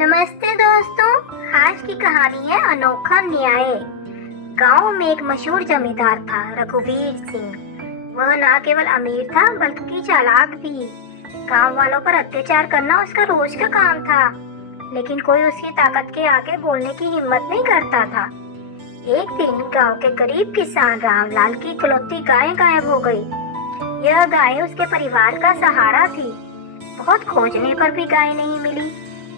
नमस्ते दोस्तों, आज की कहानी है अनोखा न्याय। गांव में एक मशहूर जमींदार था, रघुवीर सिंह। वह न केवल अमीर था बल्कि चालाक भी। गांव वालों पर अत्याचार करना उसका रोज का काम था, लेकिन कोई उसकी ताकत के आगे बोलने की हिम्मत नहीं करता था। एक दिन गांव के गरीब किसान रामलाल की इकलौती गाय गायब हो गई। यह गाय उसके परिवार का सहारा थी। बहुत खोजने पर भी गाय नहीं मिली,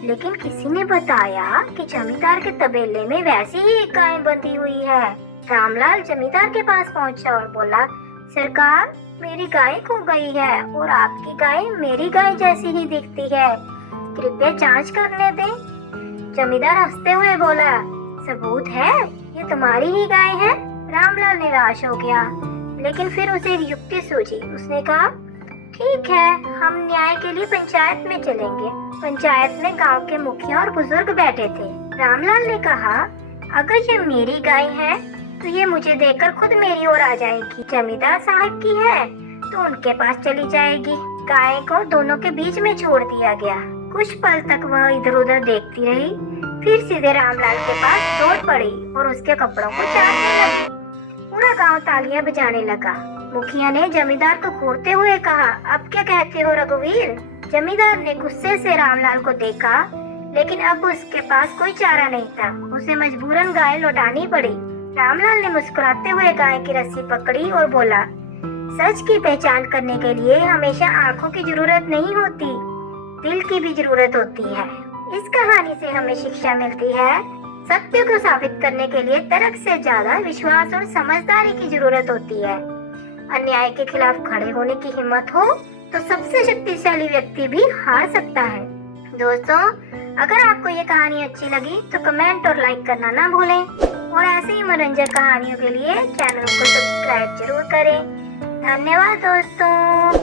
लेकिन किसी ने बताया कि जमींदार के तबेले में वैसी ही एक गाय बंधी हुई है। रामलाल जमींदार के पास पहुंचा और बोला, सरकार, मेरी गाय खो गई है और आपकी गाय मेरी गाय जैसी ही दिखती है, कृपया जांच करने दें। जमींदार हंसते हुए बोला, सबूत है, ये तुम्हारी ही गाय है। रामलाल निराश हो गया, लेकिन फिर उसे एक युक्ति सूझी। उसने कहा, ठीक है, हम न्याय के लिए पंचायत में चलेंगे। पंचायत में गांव के मुखिया और बुजुर्ग बैठे थे। रामलाल ने कहा, अगर ये मेरी गाय है तो ये मुझे देखकर खुद मेरी ओर आ जाएगी। जमींदार साहब की है तो उनके पास चली जाएगी। गाय को दोनों के बीच में छोड़ दिया गया। कुछ पल तक वह इधर उधर देखती रही, फिर सीधे रामलाल के पास दौड़ पड़ी और उसके कपड़ों को चाटने लगी। पूरा गांव तालियां बजाने लगा। मुखिया ने जमींदार को घूरते हुए कहा, अब क्या कहते हो रघुवीर? जमींदार ने गुस्से से रामलाल को देखा, लेकिन अब उसके पास कोई चारा नहीं था। उसे मजबूरन गाय लौटानी पड़ी। रामलाल ने मुस्कुराते हुए गाय की रस्सी पकड़ी और बोला, सच की पहचान करने के लिए हमेशा आंखों की जरूरत नहीं होती, दिल की भी जरूरत होती है। इस कहानी से हमें शिक्षा मिलती है, सत्य को साबित करने के लिए तर्क से ज्यादा विश्वास और समझदारी की जरूरत होती है। अन्याय के खिलाफ खड़े होने की हिम्मत हो तो सबसे शक्तिशाली व्यक्ति भी हार सकता है। दोस्तों, अगर आपको ये कहानी अच्छी लगी तो कमेंट और लाइक करना ना भूलें और ऐसे ही मनोरंजक कहानियों के लिए चैनल को सब्सक्राइब जरूर करें। धन्यवाद दोस्तों।